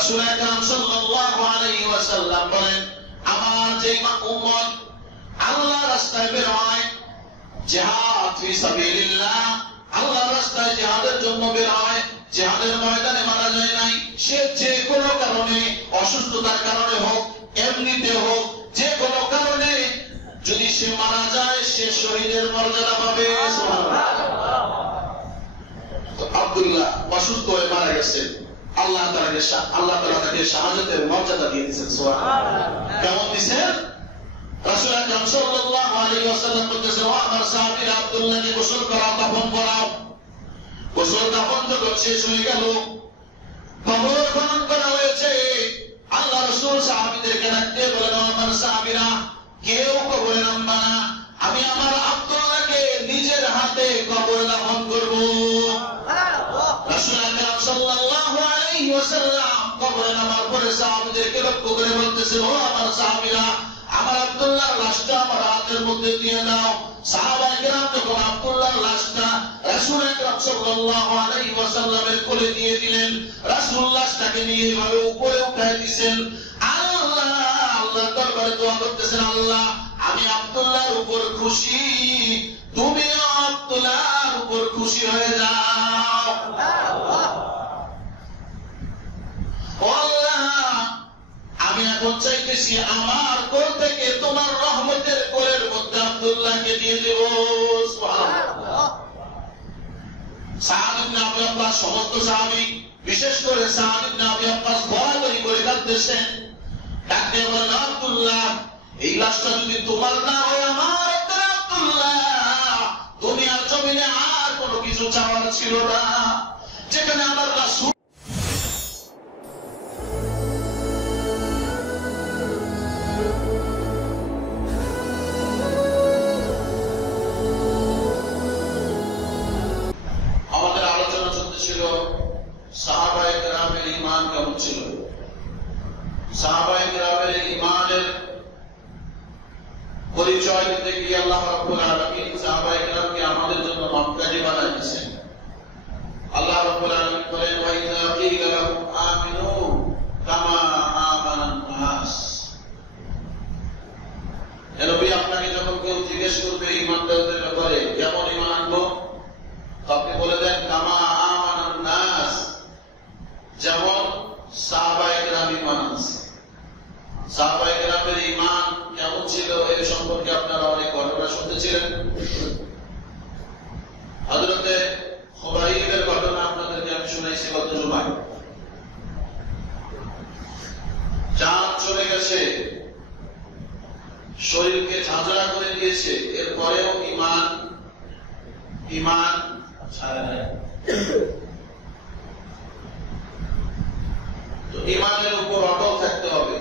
রাসূল আকরাম সাল্লাল্লাহু আলাইহি ওয়াসাল্লাম বলেন, আমার যে উম্মত আল্লাহর রাস্তায় বের হয়, জিহাদ ফি সাবিলিল্লাহ, আল্লাহর রাস্তায় জিহাদের জন্য বের হয়, জিহাদের ময়দানে মারা যায় নাই, সে যে কোনো কারণে, অসুস্থতার কারণে হোক, এমনিতে হোক, যে কোনো কারণে যদি সে মারা যায়, সে শহীদের মর্যাদা পাবে। সুবহানাল্লাহ। তো আব্দুল্লাহ অসুস্থ হয়ে মারা গেছেন, আল্লাহ তাআলা তাকে শাহাদাতের মর্যাদা দিয়ে দিয়েছেন। সুবহানাল্লাহ। কেমন দিয়েছেন? রাসূল আকরাম সাল্লাল্লাহু আলাইহি ওয়াসাল্লাম বলতেছেন, ও আমার সাহাবীরা, আব্দুল্লাহকে গোসল করাও, দাফন করাও। গোসল দাফন যখন শেষ হয়ে গেল, কবর খনন করা হয়েছে। আল্লাহ রাসূল সাহাবীদেরকে ডাকতে বলেন, ও আমার সাহাবীরা, কেউ কবরে নামবা না, আমি আমার আব্দুল্লাহকে নিজের হাতে কবরে দাফন করব। রাসূল আকরাম সাল্লাল্লাহু আলাইহি ওয়াসাল্লাম কবরে নামার পরে সাহাবীদেরকে লক্ষ্য করে বলতেছেন, ও আমার সাহাবীরা, আমার আব্দুল্লাহর লাশটা আমার হাতের মধ্যে দিয়ে দাও। সাহাবায়ে কেরাম যখন আব্দুল্লাহর লাশটা রাসূল আকরাম সাল্লাল্লাহু আলাইহি ওয়াসাল্লামের কোলে দিয়ে দিলেন, রাসূল লাশটাকে নিয়ে এভাবে উপরে উঠায় দিয়েছেন। আল্লাহর দরবারে দোয়া করতেছেন, আল্লাহ, আমি আব্দুল্লাহর উপর খুশি, তুমিও আব্দুল্লাহর উপর খুশি হয়ে যাও। আল্লাহ, আমি এখন চাইতেছি আমার কোল থেকে তোমার রহমতের কোলের মধ্যে আব্দুল্লাহকে দিয়ে দেব। সুবহানাল্লাহ। সাদ ইবনে আবি ওয়াক্কাস, সমস্ত সাহাবী, বিশেষ করে সাদ ইবনে আবি ওয়াক্কাস বরাবরই করে কাঁদতেছেন। ডাকতে বলেন, আব্দুল্লাহ, এই লাশটা যদি তোমার না হয়, আমার আব্দুল্লাহ, দুনিয়ার জমিনে আর কোনো কিছু চাওয়ার ছিল না। যেখানে আমার রাসূল সাহাবায়ে কেরামের ঈমান কেমন ছিল। সাহাবায়ে কেরামের ঈমানের পরিচয় দিতে গিয়ে আল্লাহ রাব্বুল আলামিন সাহাবায়ে কেরামকে আমাদের জন্য মাপকাঠি বানায় দিয়েছেন। আল্লাহ রাব্বুল আলামিন বলেন, ওয়া ইযা কিলা লাহুম আমিনু কামা আমানান নাস। হে নবী, আপনাকে যখন কেউ জিজ্ঞেস করবে ঈমানদারদের ব্যাপারে কেমন ঈমান আনবো, আপনি বলে দেন, কামা আমানান নাস, যেমন সাহাবায়ে কেরাম ঈমান আনছে। সাহাবায়ে কেরামের ঈমান কেমন ছিল এই সম্পর্কে আপনারা অনেক ঘটনা শুনতেছিলেন। হযরতে খুবাইবের ঘটনা আপনাদেরকে আমি শুনাইছি গত জুমায়। চাঁদ চলে গেছে, শরীরকে ঝাঁঝরা করে দিয়েছে, এরপরেও ঈমান ছাড়ে নাই। তো ঈমানের উপর অটল থাকতে হবে।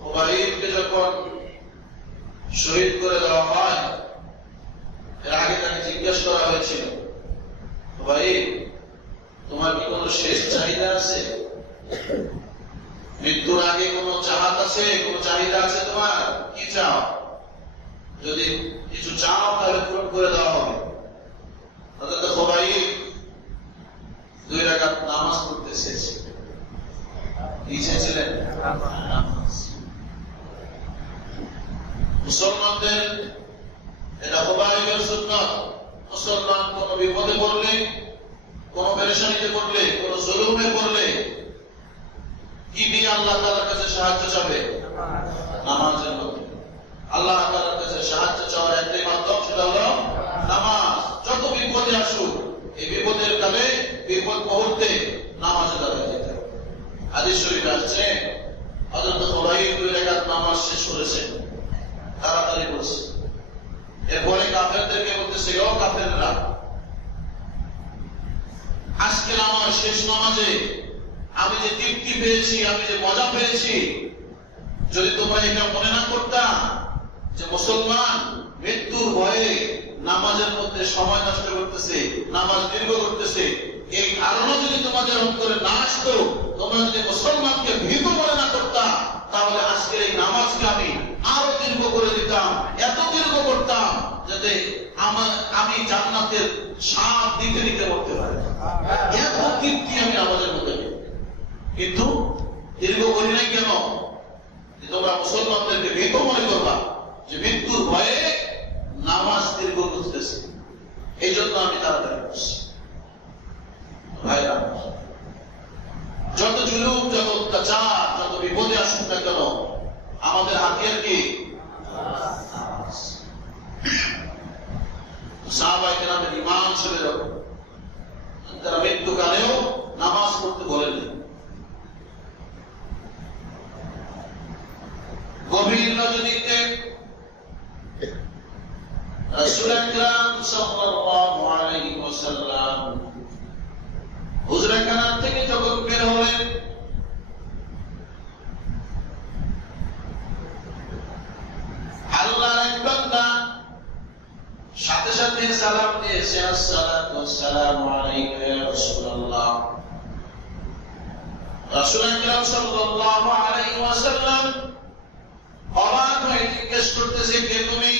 খুবাইবকে যখন শহীদ করে দেওয়া হয়, এর আগে তাকে জিজ্ঞেস করা হয়েছিল, খুবাইব, তোমার কি কোনো শেষ চাহিদা আছে? মৃত্যুর আগে কোনো চাহাত আছে, কোনো চাহিদা আছে তোমার? কি চাও? যদি কিছু চাও তাহলে পূরণ করে দেওয়া হবে। হযরত খুবাইব 2 রাকাত নামাজ পড়তে চেয়েছে। কি চেয়েছিলেন? মুসলমানদের এটা খুবাইবের সুন্নাত। মুসলমান কোন বিপদে পড়লে, কোন পেরেশানিতে পড়লে, কোন জুলুমে পড়লে কি দিয়ে আল্লাহ তাআলার কাছে সাহায্য চাবে? নামাজের মাধ্যমে। আল্লাহ তাআলার কাছে সাহায্য চাওয়ার একটাই মাধ্যম, সেটা হলো নামাজ। যত বিপদে আসুক, এই বিপদের কালে, বিপদ মুহূর্তে নামাজে দাঁড়িয়ে যেতে হবে। হাদিস শরীফে আসছে, হযরত খুবাইব 2 রাকাত নামাজ শেষ করেছেন, তাড়াতাড়ি পড়ছে। এরপরে কাফেরদেরকে বলতেছে, ও কাফেররা, আজকে আমার শেষ নামাজে আমি যে তৃপ্তি পেয়েছি, আমি যে মজা পেয়েছি, যদি তোমরা এটা মনে না করতাম যে মুসলমান মৃত্যুর ভয়ে নামাজের মধ্যে সময় নষ্ট করতেছে, নামাজ দীর্ঘ করতেছে, এই ধারণা যদি তোমাদের অন্তরে না আসতো, তোমরা যদি মুসলমানকে ভীত মনে না করতাম, তাহলে আজকের এই নামাজকে আমি আরো দীর্ঘ করে দিতাম, এত দীর্ঘ করতাম যাতে আমি জান্নাতের স্বাদ দিতে দিতে করতে পারি। এত তৃপ্তি আমি নামাজের মধ্যে। কিন্তু দীর্ঘ করি নাই কেন? তোমরা মুসলমানদেরকে ভীত মনে করবা যে মৃত্যুর ভয়ে নামাজ দীর্ঘ করতেছে, এই জন্য আমি তাড়াতাড়ি করছি। ভাইরা, যত জুলুম, যত অত্যাচার, যত বিপদে আসুক না কেন, আমাদের হাতিয়ার কি? সাহাবায়ে কেরামের ঈমান ছিল এরকম, তারা মৃত্যুকালেও নামাজ পড়তে বলেননি। গভীর রজনীতে রাসূল আকরাম সাল্লাল্লাহু আলাইহি ওয়াসাল্লাম হুজরাখানা থেকে যখন বের হলেন, আল্লাহর এক বান্দা সাথে সাথে সালাম দিয়েছে, আসসালাতু ওয়াসসালামু আলাইকা ইয়া রাসূলুল্লাহ। রাসূল আকরাম সাল্লাল্লাহু আলাইহি ওয়াসাল্লাম অবাক হয়ে জিজ্ঞেস করতেছে, কে তুমি?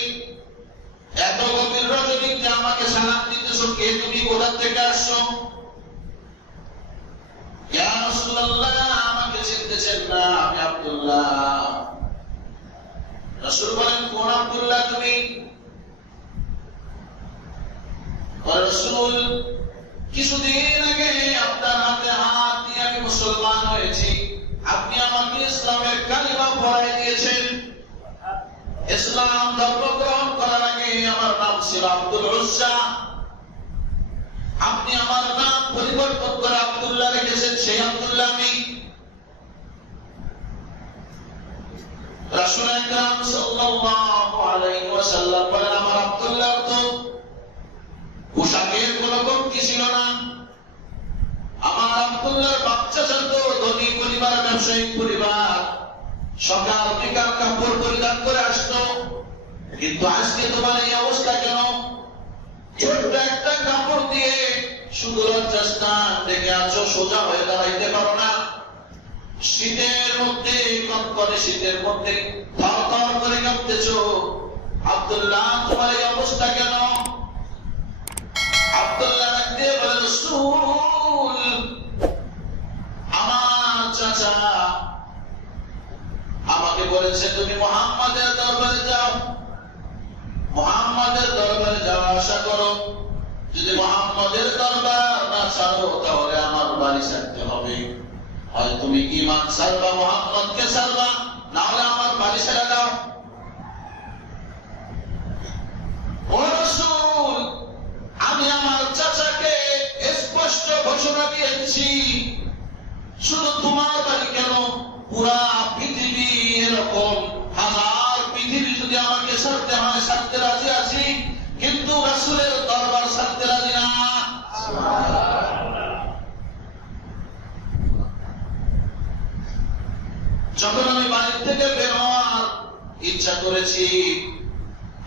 এত গভীর রজনীতে আমাকে সালাম দিতেছো, কে তুমি? কোথা থেকে আসছো? ইয়া রাসূলুল্লাহ, আমাকে চিনতেছেন না, আমি আব্দুল্লাহ। রাসূল বলেন, কোন আব্দুল্লাহ তুমি? রাসূল, কিছুদিন আগে আপনার হাতে হাত দিয়ে আমি মুসলমান হয়েছি, আপনি আমাকে ইসলামের কালিমা পড়াই দিয়েছেন। ইসলাম ধর্ম গ্রহণ করার আগে আমার নাম ছিল আব্দুল উজ্জা, আপনি আমার নাম পরিবর্তন করে আব্দুল্লাহ রেখেছেন, সেই আব্দুল্লাহ আমি। রাসূল আকরাম সাল্লাল্লাহু আলাইহি ওয়াসাল্লাম বলেন, আমার আব্দুল্লাহ তো পোশাকের কোনো কমতি ছিল না, আমার আব্দুল্লাহর বাচ্চা ছিল ধনী পরিবার, ব্যবসায়িক পরিবার, সকাল বিকাল কাপড় পরিধান করে আসতো। কিন্তু আজকে তোমার এই অবস্থা কেন? ছোট্ট একটা কাপড় দিয়ে শুধু লজ্জাস্থান দেখে আছো, সোজা হয়ে দাঁড়াইতে পারো না। শীতের মধ্যে, কনকনে শীতের মধ্যে থরথর করে কাঁপতেছো। আব্দুল্লাহ, তোমার এই অবস্থা কেন? আব্দুল্লাহ রাখতে বলে, রাসূল, আমার চাচা আমাকে বলেছে তুমি মুহাম্মাদের দরবারে যাও, মুহাম্মাদের দরবারে যাওয়া আশা করো। যদি মুহাম্মাদের দরবার না ছাড়ো তাহলে আমার বাড়ি ছাড়তে হবে। হয় তুমি ঈমান ছাড়বা, মুহাম্মাদকে ছাড়বা, না হলে আমার বাড়ি ছেড়ে দাও। ও রাসূল, আমি আমার চাচাকে স্পষ্ট ঘোষণা দিয়েছি, শুধু তোমার বাড়ি কেন, পুরা পৃথিবী এরকম হাজার পৃথিবী যদি আমাকে ছাড়তে হয় ছাড়তে রাজি আছি, কিন্তু রাসূলের দরবার ছাড়তে রাজি না। যখন আমি বাড়ি থেকে বের হওয়ার ইচ্ছা করেছি,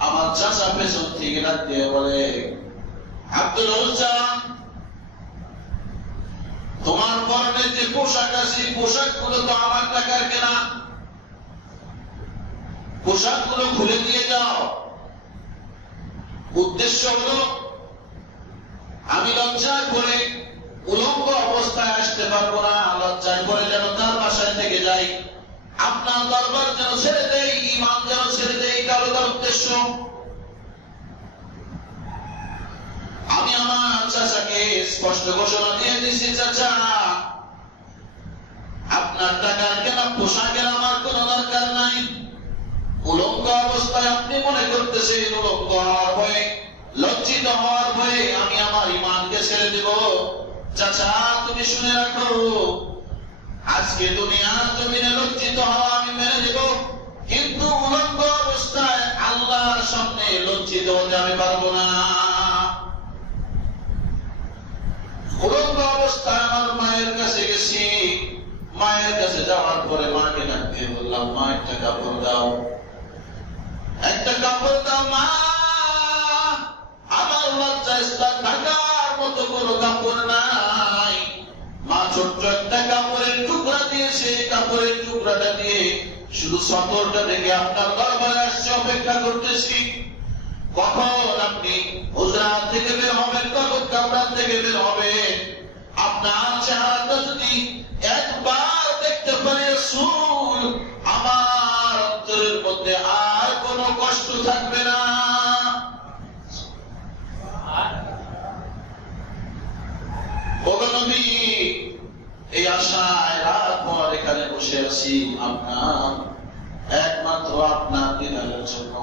আমার চাচা পেছন থেকে ডাক দিয়ে বলে, আব্দুল উজ্জা, তোমার পরনে যে পোশাক আছে, পোশাকগুলো তো আমার টাকার কেনা, পোশাকগুলো খুলে দিয়ে যাও। উদ্দেশ্য হলো আমি লজ্জায় পড়ে উলঙ্গ অবস্থায় আসতে পারবো না, লজ্জায় পড়ে যেন তার বাসায় থেকে যাই, আপনার দরবার যেন ছেড়ে দেই, ঈমান যেন ছেড়ে দেই, কারো তার উদ্দেশ্য। আমি আমার চাচাকে স্পষ্ট ঘোষণা দিয়ে দিচ্ছি, চাচা, আপনার টাকার কেনা পোশাকের আমার কোন দরকার নাই। উলঙ্গ অবস্থায় আপনি মনে করতেছেন উলঙ্গ হওয়ার ভয়ে, লজ্জিত হওয়ার ভয়ে আমি আমার ঈমানকে ছেড়ে দেব। চাচা, তুমি শুনে রাখো, আজকে দুনিয়ার জমিনে লজ্জিত হওয়া আমি মেনে নেব, কিন্তু উলঙ্গ অবস্থায় আল্লাহর সামনে লজ্জিত হতে আমি পারবো না। উলঙ্গ অবস্থায় আমার মায়ের কাছে গেছি, মায়ের কাছে যাওয়ার পরে মাকে ডাক দিয়ে বললাম, মা একটা কাপড় দাও, একটা কাপড় দাও মা, আমার লজ্জা স্থান ঢাকার মতো কোনো কাপড় নাই। মা ছোট্ট একটা কাপড়ের টুকরা দিয়েছে, কাপড়ের টুকরাটা দিয়ে শুধু সতরটা দেখে আপনার দরবারে আসছে, অপেক্ষা করতেছি কখন আপনি হুজরাত থেকে বের হবেন, কখন কামরাত থেকে বের হবেন। আপনার চেহারাটা যদি একবার দেখতে পারি বসে আছি আপনার একমাত্র আপনার দিদারের জন্য।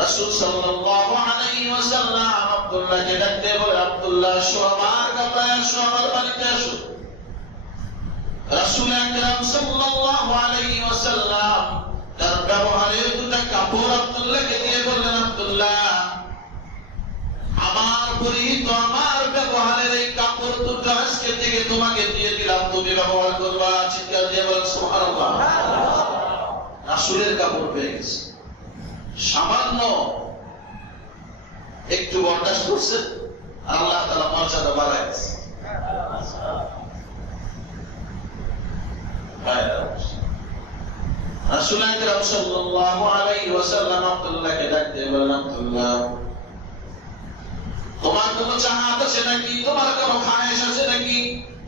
রাসূল সাল্লাল্লাহু আলাইহি ওয়াসাল্লাম আব্দুল্লাহকে ডাকতে বলে, আব্দুল্লাহ আসো, আমার কাছে আসো, আমার বাড়িতে আসো। রাসূল আকরাম সাল্লাল্লাহু আলাইহি ওয়াসাল্লাম তার ব্যবহারের দুটা কাপড় আব্দুল্লাহকে দিয়ে বললেন, আব্দুল্লাহ আমার পরিহিত আমার ব্যবহারের এই কাপড় দুটো আজকে থেকে তোমাকে দিয়ে দিলাম, তুমি ব্যবহার করবা। চিৎকার দিয়ে বলেন সুবহানাল্লাহ। রাসূলের কাপড় পেয়ে গেছে, সামান্য একটু বরদাস্ত করছে, আল্লাহ তাআলা মর্যাদা বাড়ায় দিয়েছে। রাসূল আকরাম সাল্লাল্লাহু আলাইহি ওয়াসাল্লাম আব্দুল্লাহকে ডাকতে বললেন, আব্দুল্লাহ তোমার কোনো চাহাত আছে নাকি? তোমার কোনো খায়েশ আছে নাকি?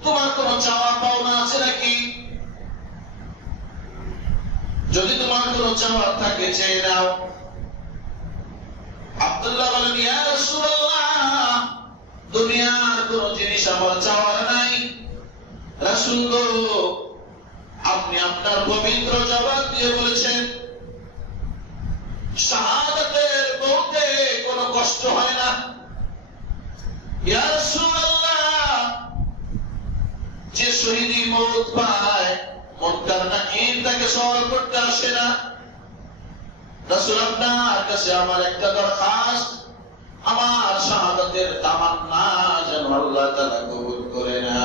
তোমার কোনো চাওয়া পাওনা আছে নাকি? যদি তোমার কোনো চাওয়া থাকে চেয়ে নাও। আব্দুল্লাহ বলেন, ইয়া রাসূলুল্লাহ দুনিয়ার কোন জিনিস আমার চাওয়ার নাই। রাসূল গো আপনি আপনার পবিত্র জবান দিয়ে বলেছেন শাহাদাতের মধ্যে কোনো কষ্ট হয় না। ইয়া রাসূলুল্লাহ যে শহীদি মওত পায় মুনকার নাকির তাকে সওয়াল করতে আসে না। রাসূল আপনার কাছে আমার একটা দরখাস্ত, আমার শাহাদাতের তামান্না যেন আল্লাহ তাআলা কবুল করে না।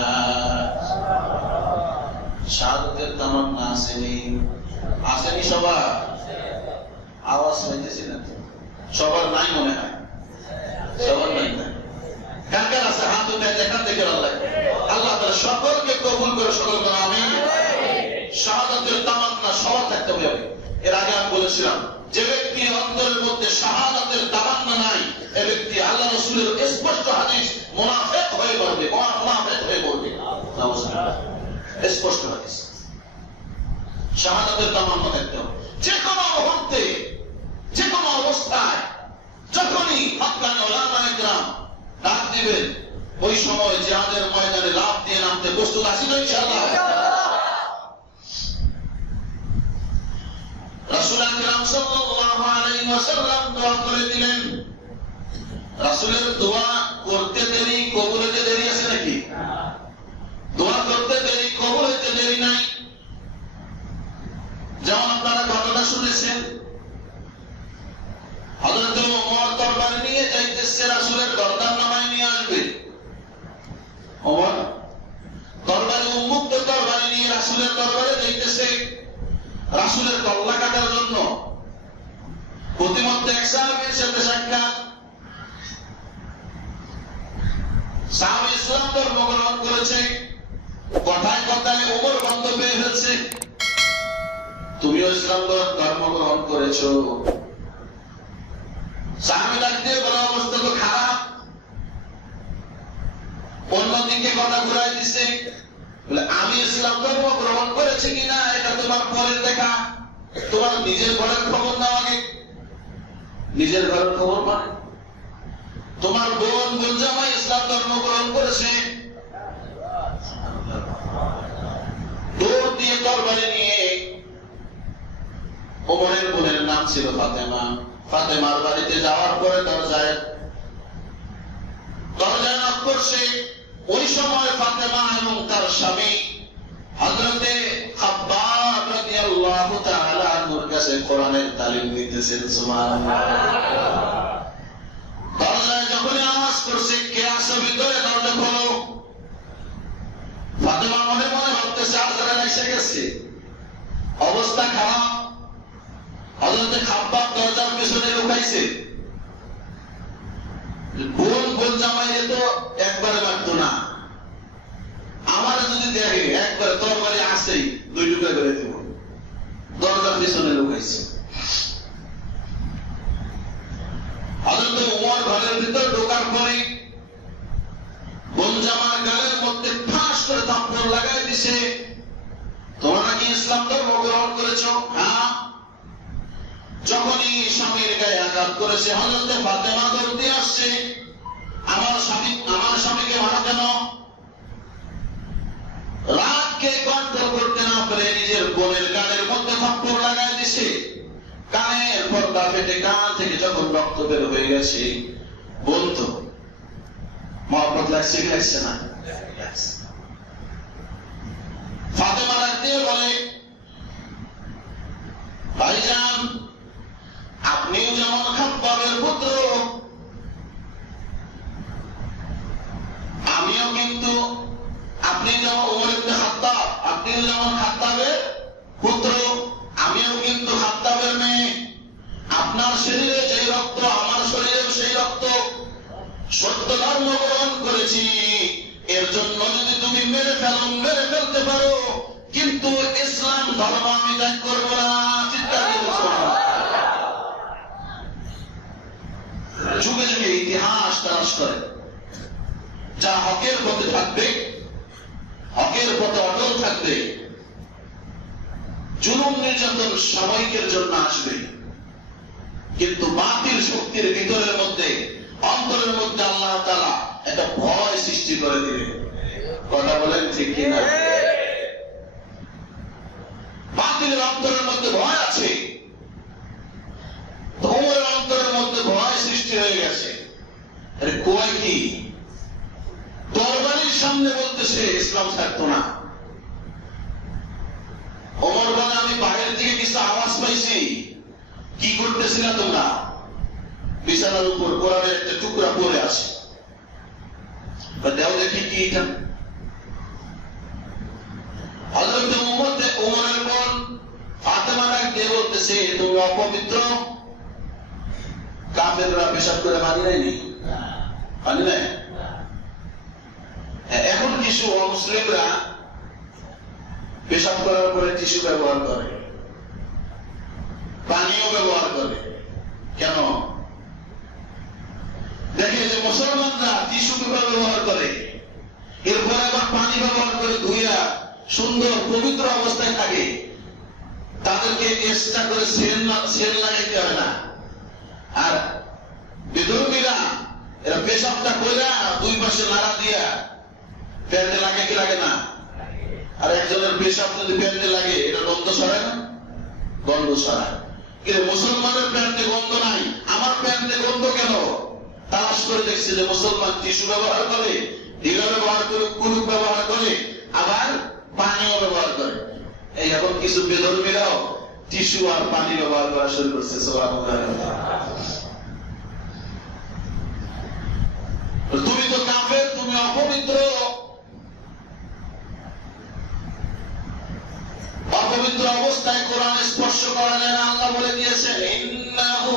শাহাদাতের তামান্না আসেনি? আসেনি সবার? আওয়াজ হইতেছে না তো? সবার নাই মনে হয়, সবার নাই না। কার কার আছে হাত উঠায় দেখান, দেখে আল্লাহ আল্লাহ তাআলা সকলকে কবুল করে, সকল করে আমিন। শাহাদাতের তামান্না সবার থাকতে হবে। এর আগে আমি বলেছিলাম যে ব্যক্তির অন্তরের মধ্যে শাহাদাতের তামান্না নাই, এ ব্যক্তি আল্লাহ রাসূলের স্পষ্ট হাদিস মুনাফিক হয়ে পড়বে, মুনাফিক হয়ে পড়বে। স্পষ্ট হাদিস। শাহাদাতের তামান্না থাকতে হবে যে কোনো মুহূর্তে, যে কোনো অবস্থায়, যখনই হক্কানি উলামায়ে কেরাম ডাক দিবেন ওই সময় জিহাদের ময়দানে লাফ দিয়ে নামতে প্রস্তুত আছি তো ইনশাআল্লাহ। রাসূল আকরাম সাল্লাল্লাহু আলাইহি ওয়াসাল্লাম দোয়া করে দিলেন। রাসূলের দোয়া করতে দেরি, কবুল হতে দেরি আছে নাকি? দোয়া করতে দেরি, কবুল হতে দেরি নাই। যেমন আপনারা ঘটনা শুনেছেন, হযরত ওমর তরবারি নিয়ে যাইতেছে, রাসূলের গর্দান নামায় নিয়ে আসবে। ওমর তরবারি উন্মুক্ত তরবারি নিয়ে রাসূলের দরবারে যাইতেছে রাসূলের গলা কাটার জন্য। প্রতিমধ্যে এক সাহাবীর সাথে সাক্ষাৎ। সাহাবী ইসলাম ধর্ম গ্রহণ করেছে, কথায় কথায় ওমর বক্তব্য ফেলছে, তুমিও ইসলাম ধর্ম গ্রহণ করেছো। সাহাবী ডাক দিয়ে বলা, অবস্থা তো খারাপ। অন্যদিকে কথা ঘুরাই দিছে, বলে আমি ইসলাম ধর্ম গ্রহণ করেছি কিনা এটা তোমার পরের দেখা, তোমার নিজের ঘরের খবর নাও আগে। নিজের ঘরের খবর মানে তোমার বোন জামাই ইসলাম ধর্ম গ্রহণ করেছে, দৌড় দিয়ে তরবারি নিয়ে। ওমরের বোনের নাম ছিল ফাতেমা। ফাতেমার বাড়িতে যাওয়ার পরে দরজায় নক করছে। ওই সময় ফাতেমা এবং তার স্বামী হযরতে খাব্বাব রাদিয়াল্লাহু তাআলা আনহুর কাছে কোরআনের তালিম নিতেছেন। সুবহানাল্লাহ। দরজায় যখন আওয়াজ করছে, কে আসো ভিতরে, দরজা খোলো। ফাতেমা মনে মনে ভাবতেছে আজান এসে গেছে, অবস্থা খারাপ। হযরতে খাব্বাব দরজার পিছনে লুকাইছে। বোন জামাইরে তো একবারে মারত না, আমার যদি দেখে একবারে তরবারি আসেই দুই টুকরা করে দেব। দরজার পিছনে লুকাইছে। হযরত ওমর ঘরের ভিতর ঢোকার পরে বোন জামার গালের মধ্যে ঠাস করে থাপ্পড় লাগাই দিছে। তোমরা নাকি ইসলাম ধর্ম গ্রহণ করেছো? হ্যাঁ। যখনই স্বামীর গায়ে আঘাত করেছে, হযরতে ফাতেমা দৌড় দিয়ে আসছে, আমার স্বামীকে মারা কেন? রাগকে কন্ট্রোল করতে না পারে নিজের ফেটে কান থেকে যখন রক্ত বের হয়ে গেছে, বলতো মহব্বত লাগছে কি লাগছে না? ফাতেমা ডাক দিয়ে বলে, ভাইজান আপনিও যেমন খাত্তাবের পুত্র, আমিও কিন্তু, আপনি যেমন ওমর ইবনে খাত্তাব, আপনিও যেমন খাত্তাবের পুত্র, আমিও কিন্তু খাত্তাবের মেয়ে। আপনার শরীরে যে রক্ত, আমার শরীরেও সেই রক্ত। সত্য ধর্ম গ্রহণ করেছি, এর জন্য যদি তুমি মেরে ফেলতে পারো, কিন্তু ইসলাম ধর্ম আমি ত্যাগ করবো না। যুগে যুগে ইতিহাস তালাশ করে, যা হকের পথে থাকবে, হকের পথে অটল থাকবে, জুলুম নির্যাতন সাময়িকের জন্য আসবে, কিন্তু বাতিল শক্তির ভিতরের মধ্যে, অন্তরের মধ্যে আল্লাহ তাআলা একটা ভয় সৃষ্টি করে দিবে। কথা বলেন ঠিক কিনা? বাতিলের অন্তরের মধ্যে ভয় আছে, তোমার অন্তরের মধ্যে ভয় সৃষ্টি হয়ে গেছে। আরে কয় কি, দরবারের সামনে বলতেছে ইসলাম থাকতো না। ওমর বলে, আমি বাইরের দিকে কিছু আওয়াজ পাইছি, কি করতেছিল তোমরা? বিছানার উপর কোরআনের একটা টুকরা পড়ে আছে, দেও দেখি কি এটা। হযরত ওমরের বোন ফাতেমা ডাক দিয়ে বলতেছে, তুমি অপবিত্র। কাফেররা পেশাব করে পানি নেয়নি, পানি নেয়। এখন কিছু অমুসলিমরা পেশাব করার পরে টিস্যু ব্যবহার করে, পানিও ব্যবহার করে। কেন? দেখে যে মুসলমানরা টিস্যু পেপার ব্যবহার করে, এরপরে আবার পানি ব্যবহার করে ধুইয়া সুন্দর পবিত্র অবস্থায় থাকে, তাদেরকে এক্সট্রা করে সেল লাগাইতে হয় না। আর বিধর্মীরা এরা পেশাবটা কইরা দুই পাশে নাড়া দিয়া প্যান্টে লাগে কি লাগে না? আর একজনের পেশাব যদি প্যান্টে লাগে, এটা গন্ধ ছড়ায় না? গন্ধ ছড়ায়। কিন্তু মুসলমানের প্যান্টে গন্ধ নাই, আমার প্যান্টে গন্ধ কেন? তালাশ করে দেখছে যে মুসলমান টিস্যু ব্যবহার করে, ঢিলা ব্যবহার করে, কুলুক ব্যবহার করে, আবার পানিও ব্যবহার করে। এই এখন কিছু বেধর্মীরাও টিস্যু আর পানি ব্যবহার করা শুরু করছে। তুমি তো কাফের, তুমি অপবিত্র। অপবিত্র অবস্থায় কোরআন স্পর্শ করা যায় না। আল্লাহ বলে দিয়েছেন, ইন্নাহু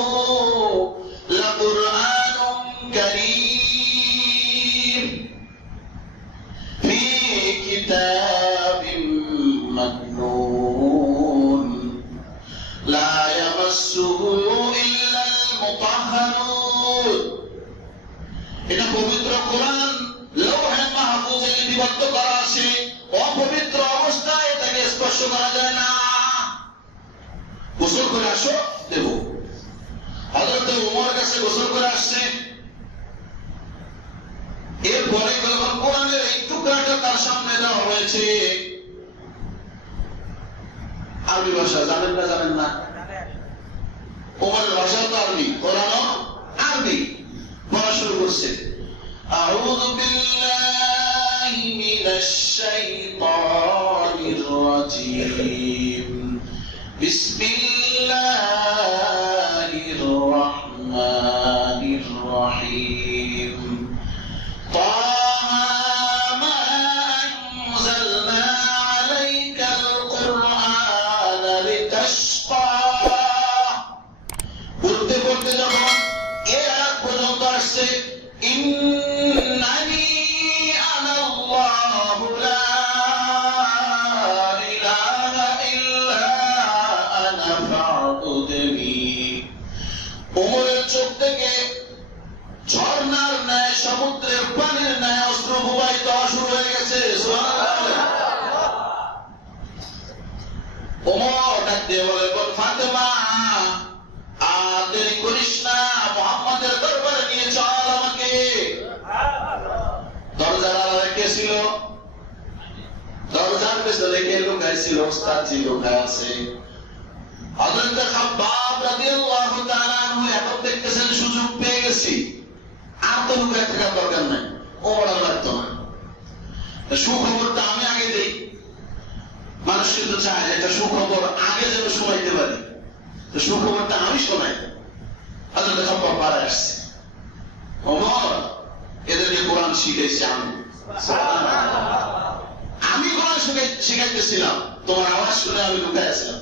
লাকুরআনুন কারীম ফি কিতাবিম মাকনুন লা ইয়ামাসসুহু ইল্লাল মুতাহহারুন। এটা পবিত্র কোরআন, লৌহে মাহফুজে লিপিবদ্ধ করা আছে। অপবিত্র অবস্থায় এটাকে স্পর্শ করা যায় না। গোসল করে আসো, দেব। হযরত ওমর কাছে গোসল করে আসছে, এরপরে যখন কোরআনের এই টুকরাটা তার সামনে দেওয়া হয়েছে, আরবি ভাষা জানেন না? জানেন না? ওমরের ভাষাও তো আরবি, কোরআনও আরবি। পড়া শুরু করছে, আউযু বিল্লাহি মিনাশ শাইতানির রাজীম, বিসমিল্লাহির রহমানির রহিম, তাহা মা আনজালনা আলাইকাল কুরআনা লিতাশকা। পড়তে পড়তে যখন এর আগ পর্যন্ত আসছে, ইন্নানি আনাল্লাহু লা ইলাহা ইল্লা আনা ফা'বুদনি, ওমরের চোখ থেকে ঝর্ণার ন্যায়, সমুদ্রের পানির ন্যায় অশ্রু প্রবাহিত হওয়া শুরু হয়ে গেছে। ওমর ডাক দিয়ে বলে, ফাতেমা আর দেরি করিস না, মুহাম্মাদের দরবারে নিয়ে চল আমাকে। দরজার আড়ালে কে ছিল? দরজার পেছনে কে লুকায় ছিল? ওস্তাদজি লুকায় আছে। হযরত খাব্বাব রাদিয়াল্লাহু তাআলা আনহু এখন দেখতেছেন সুযোগ পেয়ে গেছি, আর তো লুকায় থাকার দরকার নাই, ওমর আর লাগতো না। সুখবরটা আমি আগে দেই, মানুষ কিন্তু চায় যে একটা সুখবর আগে যেন শোনাইতে পারি, তো সুখবরটা আমি শোনাই। হযরত খাব্বাব পাড়ায় আসছে, ওমর এদেরকে কোরআন শিখাইছি আমি কোরআন শিখাইতেছিলাম, তোমার আওয়াজ শুনে আমি লুকায় আসলাম।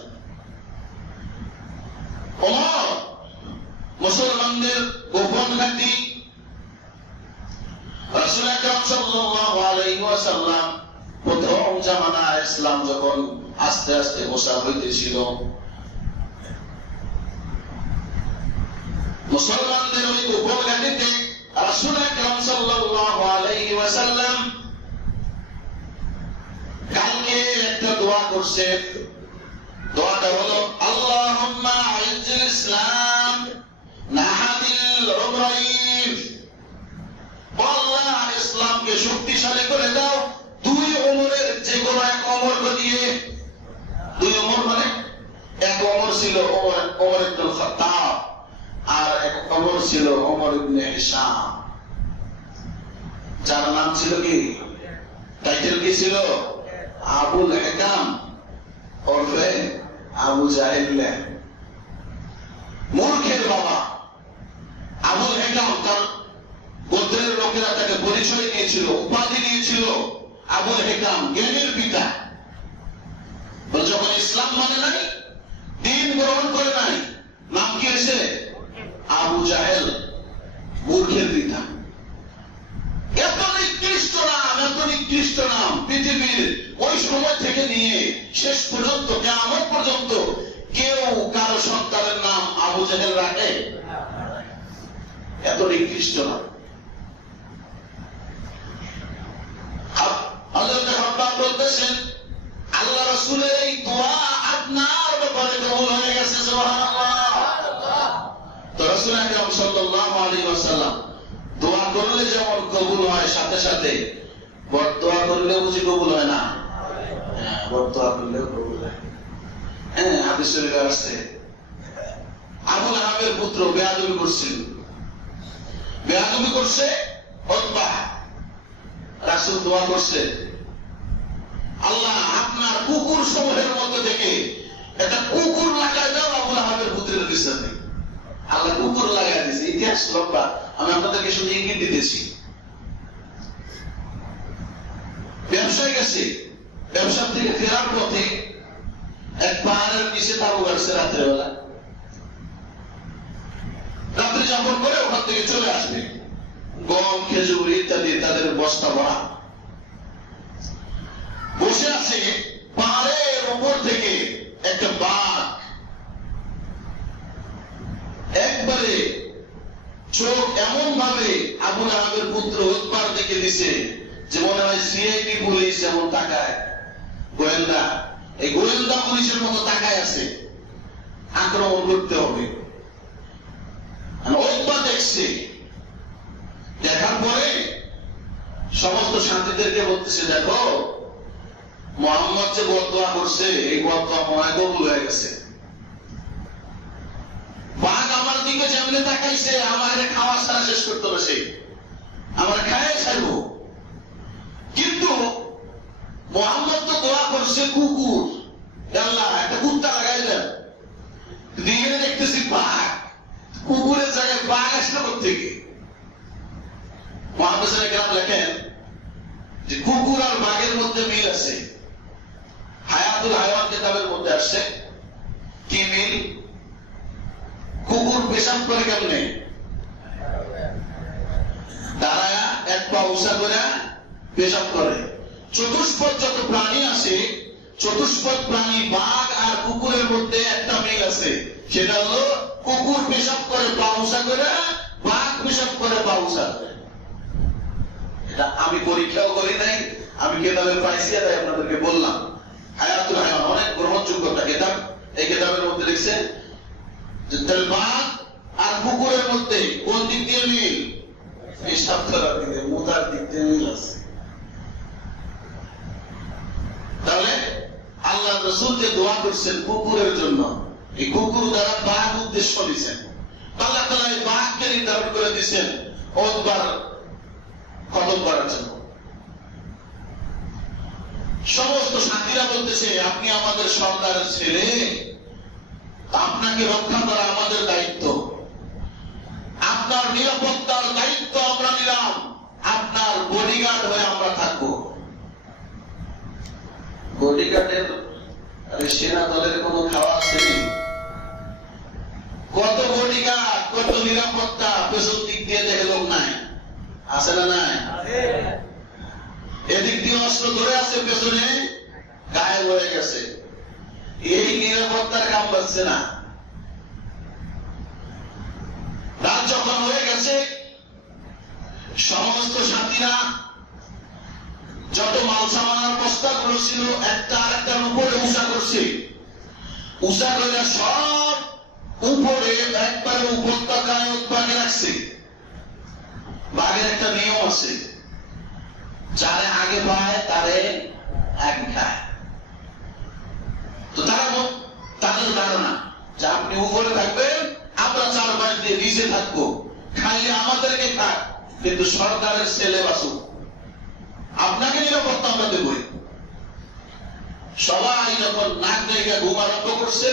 ওমর মুসলমানদের গোপন ঘাঁটি, রাসূল আকরাম সাল্লাল্লাহু আলাইহি ওয়াসাল্লাম প্রথম জামানায় ইসলাম যখন আস্তে আস্তে প্রসার হইতেছিল, মুসলমানদের ওই গোপন ঘাঁটিতে রাসূল আকরাম সাল্লাল্লাহু আলাইহি ওয়াসাল্লাম কালকে একটা দোয়া করছে। দোয়াটা হলো আল্লাহুম্মা আইজ্জিল ইসলাম নাহাদিল উমরাইন, আল্লাহ ইসলামকে শক্তিশালী করে দাও দুই ওমরের যে কোনো এক ওমরকে দিয়ে। দুই ওমর মানে এক ওমর ছিল ওমর ইবনে খাত্তাব, আর এক ওমর ছিল ওমর ইবনে হিশাম, যার নাম ছিল কি, টাইটেল কি ছিল, আবুল হিকাম ওরফে আবু জাহেল, মূর্খের বাবা। আবুল হিকাম তার গোত্রের লোকেরা তাকে পরিচয় দিয়েছিল, উপাধি দিয়েছিল আবুল হিকাম, জ্ঞানের পিতা। যখন ইসলাম মানে নাই, দ্বীন গ্রহণ করে নাই, নাম কি হয়েছে আবু জাহেল, মূর্খের পিতা। এত নিকৃষ্ট নাম, এত নিকৃষ্ট নাম পৃথিবীর ওই সময় থেকে নিয়ে শেষ পর্যন্ত কিয়ামত পর্যন্ত কেউ কারো সন্তানের নাম আবু জাহেল রাখে? এত নিকৃষ্ট নাম। হযরত খাব্বাব বলতেছেন আল্লাহ রাসূলের এই দোয়া আপনার ব্যাপারে কবুল হয়ে গেছে, সুবহানাল্লাহ। তো রাসূল আকরাম সাল্লাল্লাহু আলাইহি ওয়াসাল্লাম দোয়া করলে যেমন কবুল হয়, সাথে সাথে বদদোয়া করলেও বুঝি কবুল হয় না? হ্যাঁ, বদদোয়া করলেও কবুল হয়। হ্যাঁ, হাদিস শরীফে আসছে আবুল আহাবের পুত্র বেয়াদবি করছিল, বেয়াদবি করছে উতবা, রাসূল দোয়া করছে আল্লাহ আপনার কুকুর সমূহের মধ্যে থেকে একটা কুকুর লাগাই দাও আবুল আহাবের পুত্রের পিছনে। আল্লাহ কুকুর লাগাই দিয়েছে, ইতিহাস লম্বা, আমি আপনাদেরকে শুধু ইঙ্গিত দিতেছি। ব্যবসায় গেছে, ব্যবসা থেকে ফেরার পথে এক পাহাড়ের নিচে তাবু গাড়ছে রাত্রেবেলা, রাত্রি যাপন করে ওখান থেকে চলে আসবে, গম খেজুর ইত্যাদি তাদের বস্তা ভরা। বসে আছে পাহাড়ের উপর থেকে একটা বাঘ একবারে চোখ এমন ভাবে আবুল আহাবের পুত্র উতবার দিকে দিছে যে মনে হয় সিআইডি পুলিশ যেমন তাকায়, গোয়েন্দা, এই গোয়েন্দা পুলিশের মতো তাকায় আছে, আক্রমণ করতে হবে। উতবা দেখছে, দেখার পরে সমস্ত সাথীদেরকে বলতেছে দেখো মুহাম্মদ যে বদদোয়া করছে এই বদদোয়া মনে হয় কবুল হয়ে গেছে। বাঘ আমার দিকে যেমনি তাকাইছে আমার খাওয়া সারা শেষ করতে হবে, সে আমার খায় ছাড়ব, কিন্তু মুহাম্মদ তো দোয়া করছে কুকুর, আল্লাহ একটা কুত্তা লাগাই দেন, দিকে দেখতেছি বাঘ, কুকুরের জায়গায় বাঘ আসলো কোথেকে? মুহাম্মদ সাল্লাল্লাহু আলাইহি ওয়াসাল্লাম লেখেন যে কুকুর আর বাঘের মধ্যে মিল আছে। হায়াতুল হায়াওয়ান কিতাবের মধ্যে আসছে কি মিল? কুকুর পেশাব করে কেমনে? দাঁড়ায়া এক পা উঁচা করে পেশাব করে। চতুষ্পদ যত প্রাণী আছে, চতুষ্পদ প্রাণী বাঘ আর কুকুরের মধ্যে একটা মিল আছে, সেটা হলো কুকুর পেশাব করে পা উঁচা করে, বাঘ পেশাব করে পা উঁচা করে। এটা আমি পরীক্ষাও করি নাই, আমি কিতাবের পাইছি আর আপনাদেরকে বললাম। হায়াতুল হায়াওয়ান অনেক গ্রহণযোগ্য একটা কিতাব, এই কিতাবের মধ্যে লিখছে যে বাঘ আর কুকুরের মধ্যে কোন দিক দিয়ে মিল? পেশাব করার দিকে, মুতার দিক দিয়ে মিল আছে। তাহলে আল্লাহ রাসূল যে দোয়া করছেন কুকুরের জন্য, এই কুকুর দ্বারা বাঘ উদ্দেশ্য দিচ্ছেন। আল্লাহ তাআলা এই বাঘকে নির্ধারণ করে দিচ্ছেন ওতবার খতম করার জন্য। সমস্ত সাথীরা বলতেছে, আপনি আমাদের সরকারের ছেলে, আপনাকে রক্ষা করা আমাদের দায়িত্ব, আপনার নিরাপত্তার দায়িত্ব আমরা নিলাম, আপনার বডিগার্ড হয়ে আমরা থাকবো। বডিগার্ডের সেনা দলের কোন খাওয়া আছে? কত বডিগার্ড, কত নিরাপত্তা, পেছন দিক দিয়ে দেখে লোক নাই, আছে না নাই? এদিক দিয়ে অস্ত্র ধরে আছে, পেছনে গায়েব হয়ে গেছে। এই নিরাপত্তার কাম পাচ্ছে না। রাত যখন হয়ে গেছে, সমস্ত সাথীরা যত মাল সামানার বস্তাগুলো ছিল একটা আর একটার উপরে উঁচা করছে। উঁচা করে সব উপরে একবারে উপত্যকায় বাঘে রাখছে। বাঘের একটা নিয়ম আছে, যারে আগে পায় তারে আগে খায়। তো তাদের ধারণা যে আপনি উপরে থাকবেন, আমরা চারপাশ দিয়ে নিচে থাকবো, খাইলে আমাদেরকে খাক, কিন্তু সরকারের ছেলে বাসুক, আপনাকে নিরাপত্তা আমরা দেবই। সবাই যখন নাক জায়গা ঘুম আরম্ভ করছে,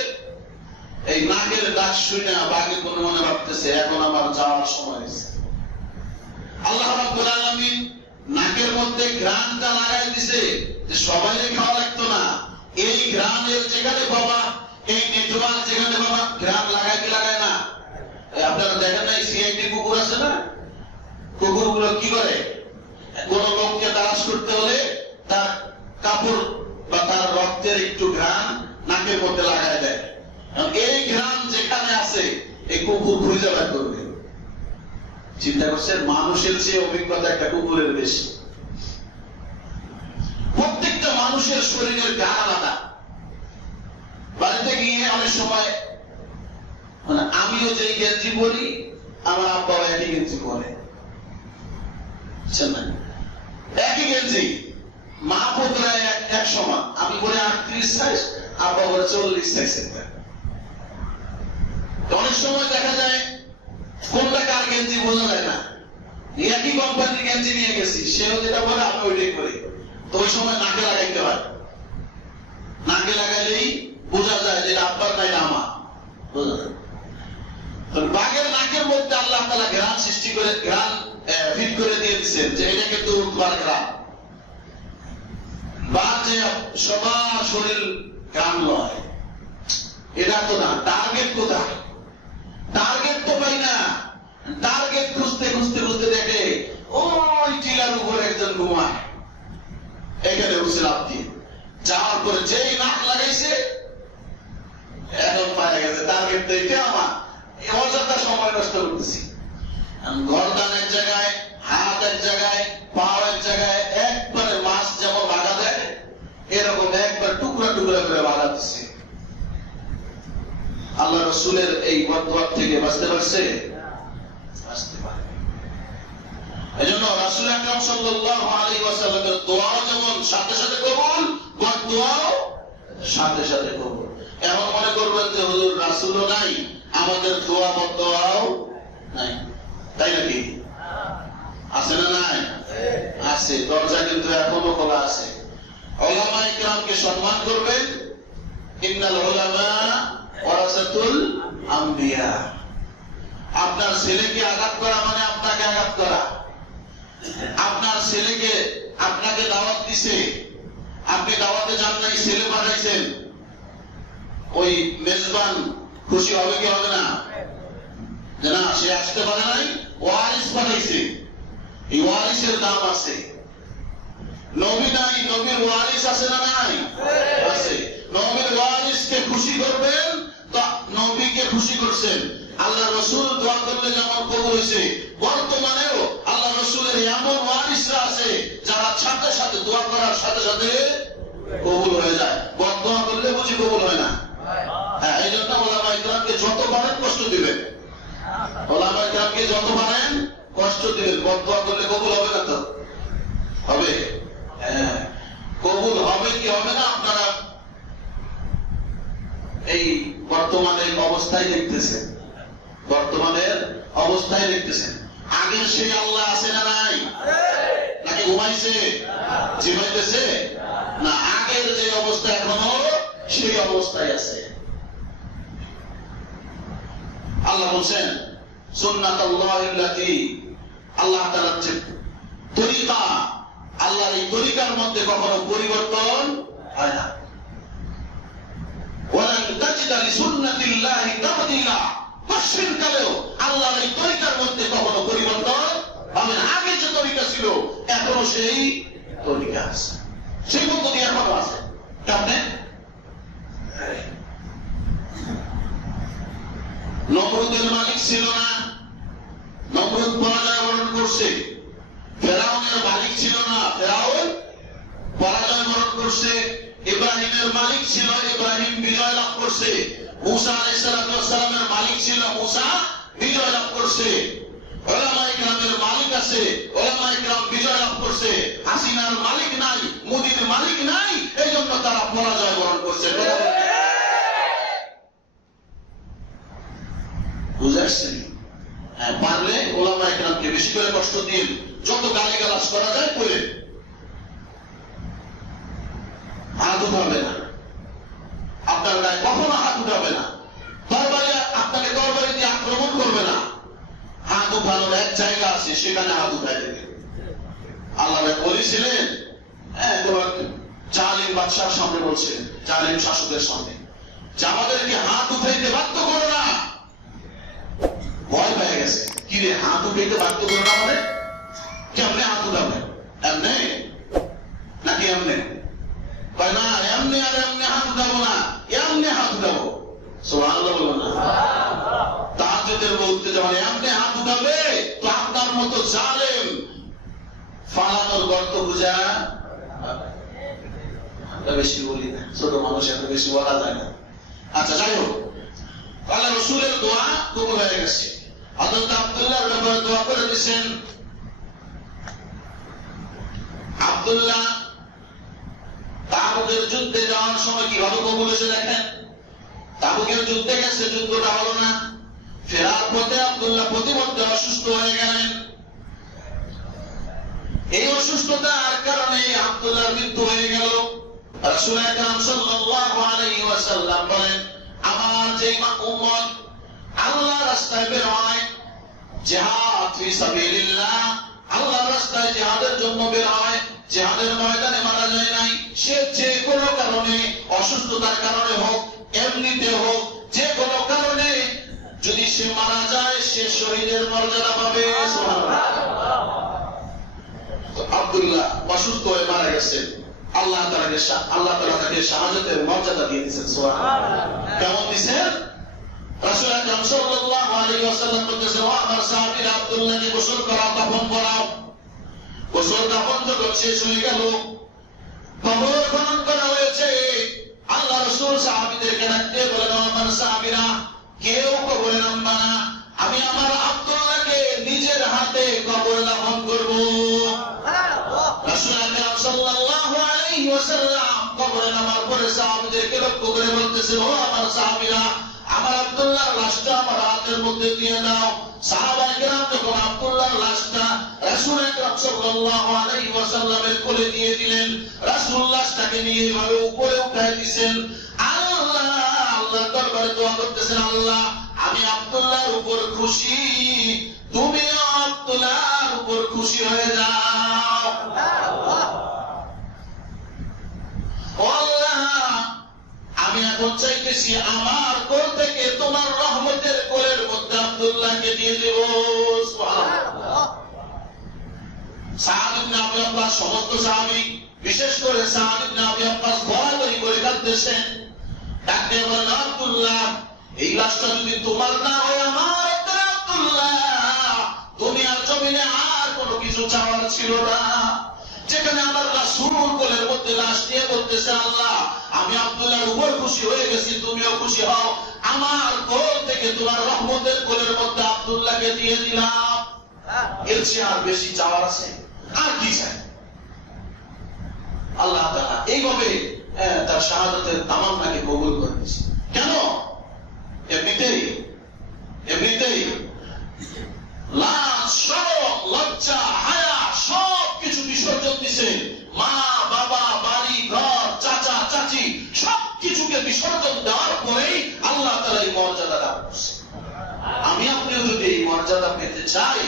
এই নাকের ডাক শুনে বাঘে কোন মনে ভাবতেছে এখন আমার যাওয়ার সময় হয়েছে। আল্লাহ রাব্বুল আলামিন নাকের মধ্যে ঘ্রাণটা লাগাই দিছে যে সবাই খাওয়া লাগতো না, এই ঘ্রাণের যেখানে বাবা, এই নেটওয়ার্ক যেখানে বাবা ঘ্রাণ লাগাই কি লাগায় না? আপনারা দেখেন না, সিআইডি কুকুর আছে না, কুকুরগুলো কি করে? কোন লোককে তালাশ করতে হলে তার কাপড় বা তার রক্তের একটু ঘ্রাণ নাকের মধ্যে লাগাই দেয়। এই ঘ্রাণ যেখানে আছে এই কুকুর খুঁজে বের করবে। চিন্তা করছেন, মানুষের চেয়ে অভিজ্ঞতা একটা কুকুরের বেশি। প্রত্যেকটা মানুষের শরীরের ঘ্রাণ আলাদা। বাড়িতে গিয়ে অনেক সময় মানে আমিও যে গেঞ্জি পরি, আমার আব্বাও একই গেঞ্জি পরে, একই গেঞ্জি, মা পুত্রা এক সমান। আমি পরে 38 সাইজ, আব্বা পরে 40 সাইজ। অনেক সময় দেখা যায় কোনটা কার গেঞ্জি বোঝা যায় না। একই কোম্পানির গেঞ্জি নিয়ে গেছি, সেও যেটা বলে আমি ওইটাই করি। তো ওই সময় নাকে লাগাইতে হয়, নাকে লাগাইলেই বোঝা যায় যে আব্বার নাই আমার, বোঝা যায়। বাঘের নাকের মধ্যে আল্লাহ তাআলা ঘ্রাণ সৃষ্টি করে, ঘ্রাণ ফিট করে দিয়ে দিচ্ছেন যে এটা কিন্তু উদ্বার ঘ্রাণ। বাঘ যে সবার শরীর ঘ্রাণ লয়, এটা তো না। টার্গেট কোথায়? টার্গেট তো পাই না। টার্গেট খুঁজতে খুঁজতে খুঁজতে দেখে ওই টিলার উপরে একজন ঘুমায়, এখানে উঠছে লাফ দিয়ে। যাওয়ার পরে যেই নাক লাগাইছে, এখন পায়ে গেছে টার্গেট দেখে আমার অযথা সময় নষ্ট করতেছি। গর্দান এক জায়গায়, হাত এক জায়গায়, পাও এক জায়গায়, একবারে মাছ যেমন বাধা দেয় এরকম একবার টুকরা টুকরা করে বাধা দিচ্ছে। আল্লাহ রাসূলের এই বদদুয়া থেকে বাঁচতে পারছে? বাঁচতে পারে। এজন্য রাসূল আকরাম সাল্লাল্লাহু আলাইহি ওয়াসাল্লামের দোয়া যেমন সাথে সাথে কবুল, বদদুয়াও সাথে সাথে কবুল। এখন মনে করবেন যে হুজুর রাসূলও নাই, আমাদের দোয়া বদদুয়াও নাই, তাই নাকি? আছে না নাই? আছে। দরজা কিন্তু এখনো খোলা আছে। উলামায়ে কিরামকে সম্মান করবেন। ইন্নাল উলামা ওয়ারাসাতুল আম্বিয়া। আপনার ছেলেকে আঘাত করা মানে আপনাকে আঘাত করা। আপনার ছেলেকে আপনাকে দাওয়াত দিছে, আপনি দাওয়াতে যান নাই, ছেলে পাঠাইছেন, ওই মেজবান খুশি হবে কি হবে না? যে না, সে আসতে পারে নাই, ওয়ারিস পাঠাইছে, এই ওয়ারিসের দাম আছে। নবী নাই, নবীর ওয়ারিস আছে না নাই? আছে। নবীর ওয়ারিসকে খুশি করবেন, তো নবীকে খুশি করছেন। আল্লাহ রাসূল দোয়া করলে যেমন কবুল হয়েছে, বর্তমানেও আল্লাহ রাসূলের এমন ওয়ারিসরা আছে যারা সাথে সাথে দোয়া করার সাথে সাথে কবুল হয়ে যায়। বদদোয়া করলে বুঝি কবুল হয় না? হ্যাঁ, এই জন্য ওলামায়ে কিরামকে যত পারেন কষ্ট দিবেন। ওলামায়ে কিরামকে যত পারেন কষ্ট দিবেন। বদদোয়া করলে কবুল হবে না? তো হবে। হ্যাঁ, কবুল হবে কি হবে না আপনারা এই বর্তমানের অবস্থায় দেখতেছেন, বর্তমানের অবস্থায় দেখতেছেন। আগের সেই আল্লাহ আছে না নাই? নাকি ঘুমাইছে, জিমাইতেছে? না, আগের যে অবস্থা এখনো সেই অবস্থায় আছে। আল্লাহ বলছেন সুন্নাতুল্লাহিল্লাতী, আল্লাহ তাআলার যে তরিকা, আল্লাহর এই তরিকার মধ্যে কখনো পরিবর্তন হয় না। ওয়ালান তাজিদা লিসুন্নাতিল্লাহি তাবদীলা, পশ্চিম কালেও আল্লাহর এই তরিকার মধ্যে কখনো পরিবর্তন হবে না। আগে যে তরিকা ছিল এখনো সেই তরিকা আছে, সেই পদ্ধতি এখনো আছে। কেমনে? নমরুদের মালিক ছিল না, নমরুদ পরাজয় বরণ করছে। ফেরাউনের মালিক ছিল না, ফেরাউন পরাজয় বরণ করছে। ইব্রাহিমের মালিক ছিল, ইব্রাহিম বিজয় লাভ করছে। মুসা আলাইহিস সালামের মালিক ছিল, মুসা বিজয় লাভ করছে। উলামায়ে কেরামের মালিক আছে, উলামায়ে কেরাম বিজয় লাভ করছে। হাসিনার মালিক নাই, মোদির মালিক নাই, এই জন্য তারা পরাজয় বরণ করছে। বুঝাচ্ছেন? হ্যাঁ, পারলে উলামায়ে কেরামকে বেশি করে কষ্ট দিন, যত গালিগালাজ করা যায় করে। হাত উঠাবে না, আপনার গায়ে কখনো হাত উঠাবে না। তরবারি আপনাকে তরবারি দিয়ে আক্রমণ করবে না। হাত উঠানোর এক জায়গা আছে, সেখানে হাত উঠাই দেবে। আল্লাহ বলেছিলেন, হ্যাঁ, জালিম বাদশার সামনে বলছেন, জালিম শাসকের সামনে, যে আমাদেরকে হাত উঠাইতে বাধ্য করো না। ভয় পেয়ে গেছে, কি রে হাত উঠাইতে বাধ্য করো না মানে? কেমনে হাত উঠাবে? এমনে নাকি এমনে? না, এমনি আর এমনি হাত উঠাবো না, এমনি হাত উঠাবো। সুবহানাল্লাহ বলবো না? তাহাজ্জুদের বলতে যেমন এমনি হাত উঠাবে, তো আপনার মতো জালেম ফালানোর গর্ত বুঝা। বেশি বলি না, ছোট মানুষ এত বেশি বলা যায় না। আচ্ছা, যাই হোক, আল্লাহ রাসূলের দোয়া কবুল হয়ে গেছে। হযরত আব্দুল্লাহর ব্যাপারে দোয়া করে দিয়েছেন। আব্দুল্লাহ তাবুকের যুদ্ধে যাওয়ার সময় কিভাবে কবুল হয়েছে দেখেন। তাবুকের যুদ্ধে গেছে, যুদ্ধটা হলো না। ফেরার পথে আব্দুল্লাহ প্রতিমধ্যে অসুস্থ হয়ে গেলেন। এই অসুস্থতার কারণে আব্দুল্লাহর মৃত্যু হয়ে গেল। রাসূল আকরাম সাল্লাল্লাহু আলাইহি ওয়াসাল্লাম বলেন, আমার যে উম্মত আল্লাহর রাস্তায় বের হয়, জিহাদ ফি সাবিলিল্লাহ, আল্লাহর রাস্তায় জিহাদের জন্য বের হয়, জিহাদের ময়দানে মারা যায় নাই, সে যে কোনো কারণে, অসুস্থতার কারণে হোক, এমনিতে হোক, যে কোনো কারণে যদি সে মারা যায়, সে শহীদের মর্যাদা পাবে। আব্দুল্লাহ অসুস্থ হয়ে মারা গেছেন, আল্লাহ তাআলা তাকে শাহাদাতের মর্যাদা দিয়ে দিয়েছেন। সুবহানাল্লাহ। কেমন দিয়েছেন? রাসূল আকরাম সাল্লাল্লাহু আলাইহি ওয়াসাল্লাম বলেছেন, ও আমার সাহাবীরা, আব্দুল্লাহকে গোসল করাও, দাফন করাও। গোসল দাফন যখন শেষ হয়ে গেল, কবর খনন করা হয়েছে। আল্লাহ রাসূল সাহাবীদেরকে ডাকতে বলেন, ও আমার সাহাবীরা, কেউ কবরে নামবা না, আমি আমার আব্দুল্লাহকে নিজের হাতে কবরে দাফন করব। রাসূল আকরাম সাল্লাল্লাহু আলাইহি ওয়াসাল্লাম কবরে নামার পরে সাহাবীদেরকে লক্ষ্য করে বলতেছেন, ও আমার সাহাবীরা, আমার আব্দুল্লাহর লাশটা আমার হাতের মধ্যে দিয়ে দাও। সাহাবায়ে কেরাম যখন আব্দুল্লাহর লাশটা রাসূল আকরাম সাল্লাল্লাহু আলাইহি ওয়াসাল্লামের কোলে দিয়ে দিলেন, রাসূল লাশটাকে নিয়ে এভাবে উপরে উঠায় দিয়েছেন। আল্লাহর দরবারে দোয়া করতেছেন, আল্লাহ, আমি আব্দুল্লাহর উপর খুশি, তুমিও আব্দুল্লাহর উপর খুশি হয়ে যাও। আল্লাহ, আমি এখন চাইতেছি আমার কোল থেকে তোমার রহমতের কোলের মধ্যে আব্দুল্লাহকে দিয়ে দেব। সুবহানাল্লাহ। সাদ ইবনে আবি ওয়াক্কাস, সমস্ত সাহাবী, বিশেষ করে সাদ ইবনে আবি ওয়াক্কাস গড়াগড়ি করে কাঁদতেছেন। ডাকতে বলেন, আব্দুল্লাহ, এই লাশটা যদি তোমার না হয় আমার, আব্দুল্লাহ, তুমি আর জমিনে আর কোনো কিছু চাওয়ার ছিল না। যেখানে আমার রাসূল কোলের মধ্যে লাশ নিয়ে বলতেছে, আল্লাহ, আমি আব্দুল্লাহর উপর খুশি হয়ে গেছি, তুমিও খুশি হও, আমার কোল থেকে তোমার রহমতের কোলের মধ্যে আব্দুল্লাহকে দিয়ে দিলাম। এর চেয়ে আর বেশি চাওয়ার আছে? আর কি চাই? আল্লাহ তাআলা এইভাবে তার শাহাদাতের তামান্নাকে কবুল করে নিয়েছে। কেন? আদম দেওয়ার পরেই আল্লাহ তাআলা এই মর্যাদা দান করছে। আমি আপনিও যদি এই মর্যাদা পেতে চাই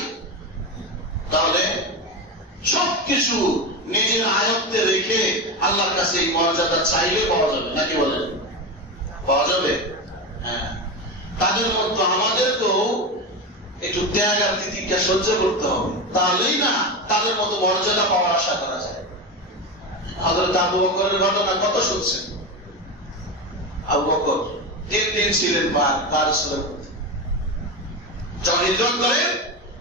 তাহলে সবকিছু নিজের আয়ত্তে রেখে আল্লাহর কাছে এই মর্যাদা চাইলে পাওয়া যাবে, নাকি বলেন? পাওয়া যাবে। হ্যাঁ, তাদের মতো আমাদেরকেও একটু ত্যাগ আর তিতিক্ষা সহ্য করতে হবে, তাহলেই না তাদের মতো মর্যাদা পাওয়ার আশা করা যায়। হযরত আবু বকরের ঘটনা কত শুনছেন। আবু বকর 3 দিন ছিলেন তার রাসূলের মধ্যে। যখন হিজরত করেন,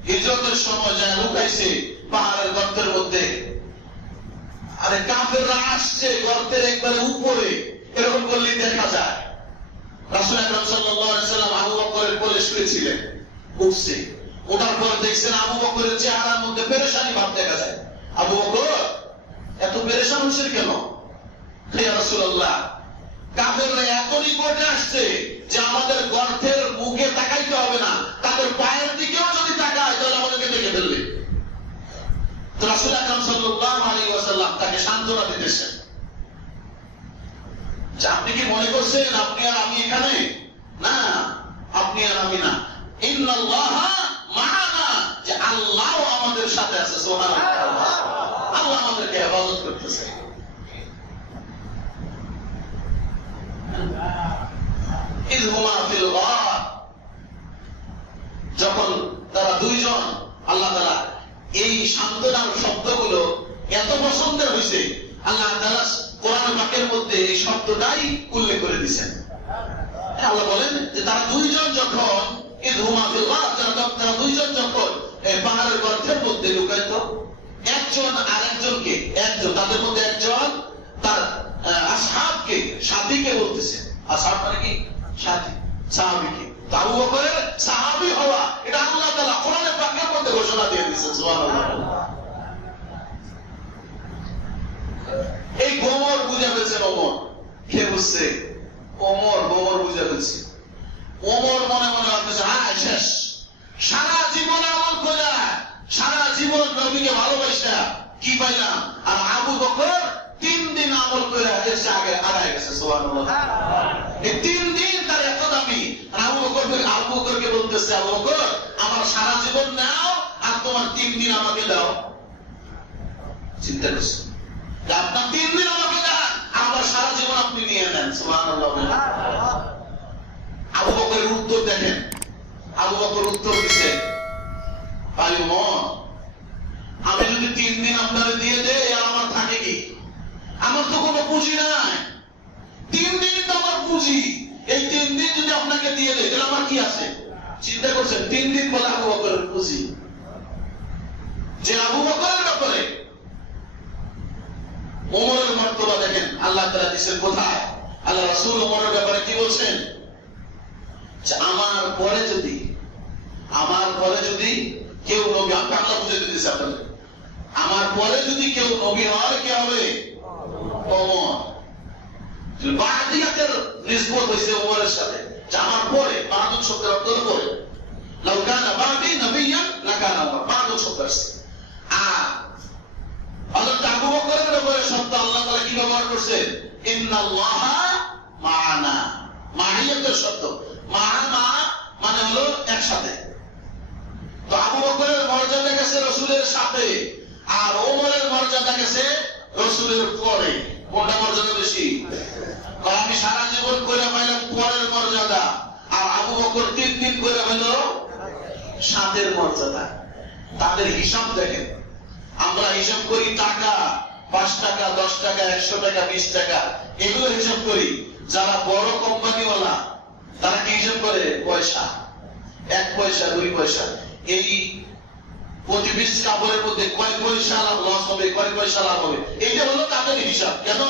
হিজরতের সময় যায় লুকাইছে পাহাড়ের গর্তের মধ্যে। আরে কাফেররা আসছে গর্তের একবারে উপরে, এরকম করলেই দেখা যায়। রাসূল আকরাম সাল্লাল্লাহু আলাইহি সাল্লাম আবু বকরের কোলে শুয়েছিলেন, উঠছে, ওঠার পর দেখছেন আবু বকরের চেহারার মধ্যে পেরেশানি ভাব দেখা যায়। আবু বকর এত পেরেশান হচ্ছেন কেন? ইয়া রাসূলুল্লাহ, কাফেররা এত নিকটে আসছে যে আমাদের গর্তের মুখে তাকাইতে হবে না, তাদের পায়ের দিকেও যদি তাকায় তাহলে আমাদেরকে দেখে ফেলবে। তো রাসূল আকরাম সাল্লাল্লাহু আলাইহি ওয়াসাল্লাম তাকে সান্ত্বনা দিতেছেন যে আপনি কি মনে করছেন আপনি আর আমি এখানে? না, আপনি আর আমি না, ইন্নাল্লাহা মা'ানা, যে আল্লাহ আমাদের সাথে আছে। সুবহানাল্লাহ, আল্লাহ আমাদেরকে হেফাজত করতেছে। ইয হুমা ফিল গার, যখন তারা দুইজন, আল্লাহ তাআলা এই সান্ত্বনার শব্দগুলো এত পছন্দের হয়েছে, আল্লাহ তাআলা কোরআন পাকের মধ্যে এই শব্দটাই উল্লেখ করে দিয়েছেন। আল্লাহ বলেন যে তারা দুইজন যখন ইয হুমা ফিল গার, তারা দুইজন যখন পাহাড়ের গর্তের মধ্যে লুকায়িত, একজন আরেকজনকে, তাদের মধ্যে একজন তার আসহাবকে, সাথীকে বলতেছে। আসহাব মানে কি? সাথী, সাহাবীকে। আবু বকরের সাহাবী হওয়া এটা আল্লাহ তাআলা কোরআনে পাকের মধ্যে ঘোষণা দিয়ে দিয়েছেন। সুবহানাল্লাহ। এই গোমর বুঝে ফেলছেন ওমর। কে বুঝছে? ওমর বুঝে ফেলছে। ওমর মনে মনে ভাবতেছে, হ্যাঁ শেষ, সারা জীবন আমল করে, সারা জীবন নবীকে ভালোবাসা কি পাইলাম। আর আবু বকর 3 দিন আমল করে এসে আগে আগায় গেছে। সুবহানাল্লাহ। এই 3 দিন তার এত দামি। আবু বকরকে বলতেছে, আবু বকর আমার সারা জীবন নাও আর তোমার 3 দিন আমাকে দাও। চিন্তা করছে, আপনার 3 দিন আমাকে দেন, আমার সারা জীবন আপনি নিয়ে নেন। সুবহানাল্লাহ। আবু বকরের উত্তর দেখেন। আবু বকর উত্তর দিচ্ছে, ভাই ওমর, আমি যদি 3 দিন আপনারে দিয়ে দেই আর আমার থাকে কি? আমার তো কোনো পুঁজি নাই। 3 দিন তো আমার পুঁজি, এই 3 দিন যদি আপনাকে দিয়ে দেয় তাহলে আমার কি আছে? চিন্তা করছেন, 3 দিন বলে আবু বকরের পুঁজি। যে আবু বকরের ব্যাপারে ওমরের মর্তবা দেখেন আল্লাহ তাআলা দিয়েছেন কোথায়। আল্লাহ রাসূল ওমরের ব্যাপারে কি বলছেন? যে আমার পরে যদি কেউ নবী, আমি বাংলা বুঝে দিতেছি আপনাদের, আমার পরে যদি কেউ নবী হয় কে হবে? ওমর। বাদিয়াতের নিসবত হইছে ওমরের সাথে, যে আমার পরে, বাদুন শব্দের অর্থ হলো পরে। লাউ কানা বাদি নবিয়্যান লাকানা ওমর, বাদুন শব্দ আছে। আর হযরত আবু বকরের ব্যাপারে শব্দ আল্লাহ তাআলা কি ব্যবহার করছেন? ইন্নাল্লাহা মা'ানা, মাহিয়াতের শব্দ। মা মানে হলো একসাথে। তো আবু বকরের মর্যাদা গেছে রাসূলের সাথে, আর ওমরের মর্যাদা গেছে রাসূলের পরে। কোনটা মর্যাদা বেশি? আমি সারা জীবন করে পাইলাম পরের মর্যাদা, আর আবু বকর 3 দিন করে হইল সাথের মর্যাদা। তাদের হিসাব দেখেন। আমরা হিসাব করি টাকা, 5 টাকা, 10 টাকা, 100 টাকা, 20 টাকা, এগুলো হিসাব করি। যারা বড় কোম্পানিওয়ালা তারা কি হিসাব করে? পয়সা, 1 পয়সা, 2 পয়সা। এই প্রতি 20 কাপড়ের মধ্যে কয় পয়সা লস হবে, কয় পয়সা লাভ হবে, এইটা হলো তাদের হিসাব। কেন?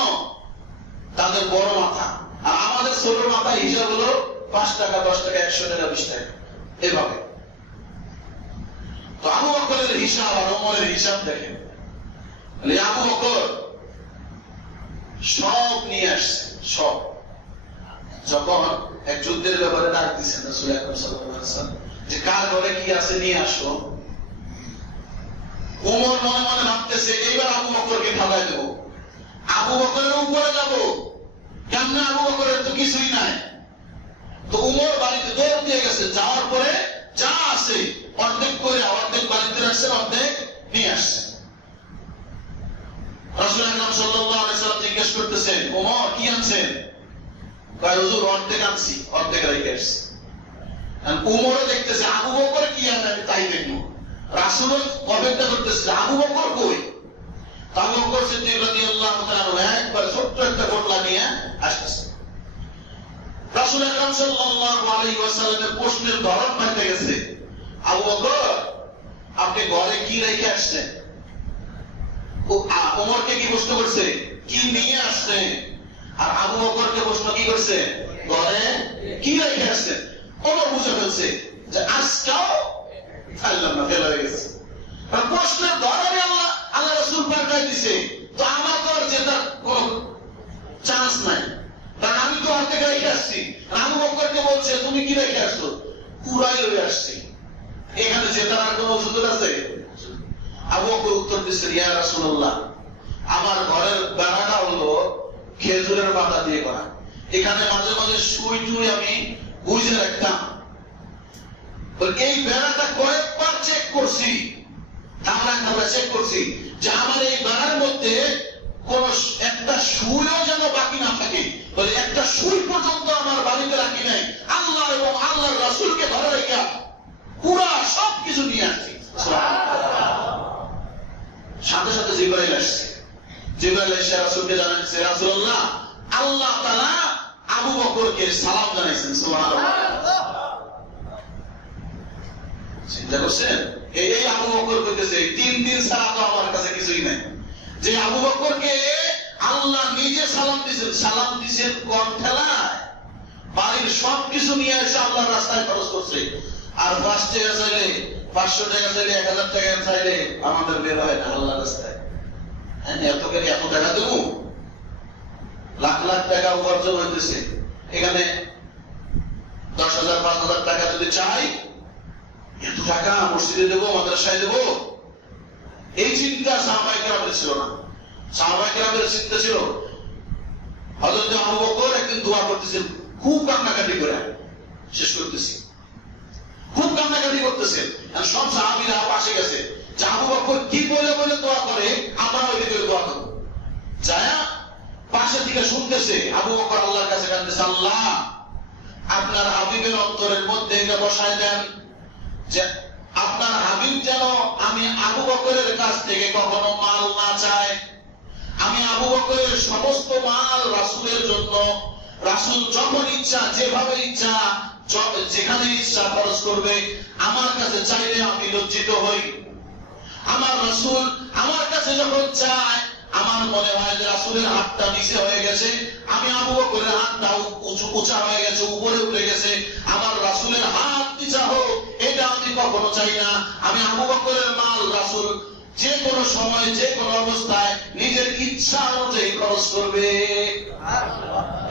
তাদের বড় মাথা। আর আমাদের ছোট মাথায় হিসাব হলো 5 টাকা, 10 টাকা, 100 টাকা, 20 টাকা, এভাবে। তো আবু বকরের হিসাব আর ওমরের হিসাব দেখেন। আবু বকর সব নিয়ে আসছে, সব। যখন এক যুদ্ধের ব্যাপারে ডাক দিচ্ছেন রাসূল আকরাম সাল্লাল্লাহু আলাইহি ওয়াসাল্লাম যে কার ঘরে কি আছে নিয়ে আসো, ওমর মনে মনে ভাবতেছে এইবার আবু বকরকে ঠান্ডায় দেবো, আবু বকরের উপরে যাব, কেমনে আবু বকরের তো কিছুই নাই। তো উমর বাড়িতে দৌড় দিয়ে গেছে, যাওয়ার পরে যা আছে অর্ধেক করে অর্ধেক বাড়িতে রাখছেন, অর্ধেক নিয়ে আসছেন। রাসূল আকরাম সাল্লাল্লাহু আলাইহি ওয়াসাল্লাম জিজ্ঞেস করতেছেন, ওমর কি আনছেন? কয় হুজুর অর্ধেক আনছি, অর্ধেক রেখে আসছি। উমরও দেখতেছে আবু বকর কি আনে, আমি তাই দেখবো। রাসূলও অপেক্ষা করতেছে আবু বকর কই। আবু বকর সিদ্দিক রাদিয়াল্লাহু তাআলা একবার ছোট্ট একটা ঘটনা নিয়ে আসতেছে। রাসূল আকরাম সাল্লাল্লাহু আলাইহি ওয়াসাল্লামের প্রশ্নের ধরন পাল্টে গেছে। আবু বকর আপনি ঘরে কি রেখে আসছেন? ওমরকে কি প্রশ্ন করছে, কি নিয়ে আসছেন? আর আবু বকরকে প্রশ্ন কি করছে, ঘরে কি রেখে আসছেন? ওমর বুঝে ফেলছে যে আজকাও ফেললাম না, ফেলা হয়ে গেছে। প্রশ্নের ধরনে আল্লাহ রাসূল পাল্টাই দিছে। তো আমার তো আর জেতার কোন চান্স নাই, কারণ আমি তো অর্ধেক রেখে আসছি। আবু বকরকে বলছে তুমি কি রেখে আসছো? পুরাই রয়ে আসছি, এখানে জেতার আর কোন সুযোগ আছে? আবু বকর উত্তর দিচ্ছে, ইয়া রাসূলুল্লাহ, আমার ঘরের বেড়াটা হলো খেজুরের পাতা দিয়ে করা। এখানে মাঝে মাঝে শুই টুই আমি বুঝে রাখতাম। এই বেড়াটা কয়েকবার চেক করছি, আমরা চেক করছি যে আমার এই বেড়ার মধ্যে কোন একটা সুইও যেন বাকি না থাকে। একটা সুই পর্যন্ত আমার বাড়িতে রাখি নাই। আল্লাহ এবং আল্লাহর রাসূলকে ধরে রেখে পুরা সবকিছু নিয়ে আসছি। সাথে সাথে জিবরাইল আসছে। জিবরাইল এসে রাসূলকে জানাচ্ছে, রাসূলুল্লাহ, আল্লাহ তাআলা আবু বকরকে সালাম জানাইছেন। সুবহানাল্লাহ। চিন্তা করছেন, এই আবু বকর কইতেছে 3 দিন ছাড়া তো আমার কাছে কিছুই নাই। যে আবু বকরকে আল্লাহ নিজে সালাম দিয়েছেন কণ্ঠেলায়, বাড়ির সবকিছু নিয়ে এসে আল্লাহর রাস্তায় খরচ করছে। আর 5 টাকা চাইলে, 500 টাকা চাইলে, 1000 টাকা চাইলে আমাদের বের হয় না আল্লাহর রাস্তায়। এত করে এত টাকা দেবো, লাখ লাখ টাকা উপার্জন হইতেছে। এখানে 10,000 5,000 টাকা যদি চাই, এত টাকা মসজিদে দেবো, মাদ্রাসায় দেবো, এই চিন্তা সাহাবায়ে কেরামের ছিল না। সাহাবায়ে কেরামের চিন্তা ছিল, হযরত আবু বকর একদিন দোয়া করতেছেন, খুব কান্নাকাটি করে, শেষ করতেছি, খুব কান্নাকাটি করতেছেন। আর সব সাহাবীরা পাশে গেছে যে আবু বকর কি বলে বলে দোয়া করে, আমরা ওইদিকে দোয়া করব। যায়া পাশে থেকে শুনতেছে আবু বকর আল্লাহর কাছে কাঁদতেছে, আল্লাহ আপনার হাবিবের অন্তরের মধ্যে এটা বসায় দেন যে আপনার হাবিব যেন আমি আবু বকরের কাছ থেকে কখনো মাল না চাই। আমি আবু বকরের সমস্ত মাল রাসূলের জন্য, রাসূল যখন ইচ্ছা, যেভাবে ইচ্ছা, যেখানে ইচ্ছা খরচ করবে, আমার কাছে চাইলে আমি লজ্জিত হই। আমার রাসূল আমার কাছে যখন চায়, আমার মনে হয় যে রাসূলের হাতটা নিচে হয়ে গেছে, আমি আবু বকরের হাতটা উঁচা হয়ে গেছে, উপরে উঠে গেছে, আমার রাসূলের হাত নিচা হোক, এটা আমি কখনো চাই না। আমি আবু বকরের মাল রাসূল যে কোনো সময়, যে কোনো অবস্থায় নিজের ইচ্ছা অনুযায়ী খরচ করবে।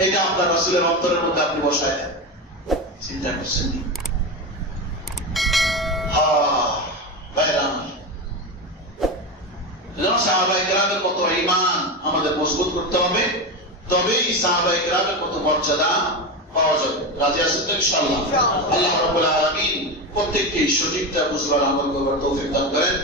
এটা আপনার রাসূলের অন্তরের মধ্যে আপনি বসায় দেন। চিন্তা করছেন? সাহাবায়ে কেরামের মতো ঈমান আমাদের মজবুত করতে হবে, তবেই সাহাবায়ে কেরামের মতো মর্যাদা পাওয়া যাবে। রাজি আছেন তো ইনশাআল্লাহ? আল্লাহ রাব্বুল আলামিন প্রত্যেককে সঠিকটা বুঝবার, আমল করবার তৌফিক দান করেন।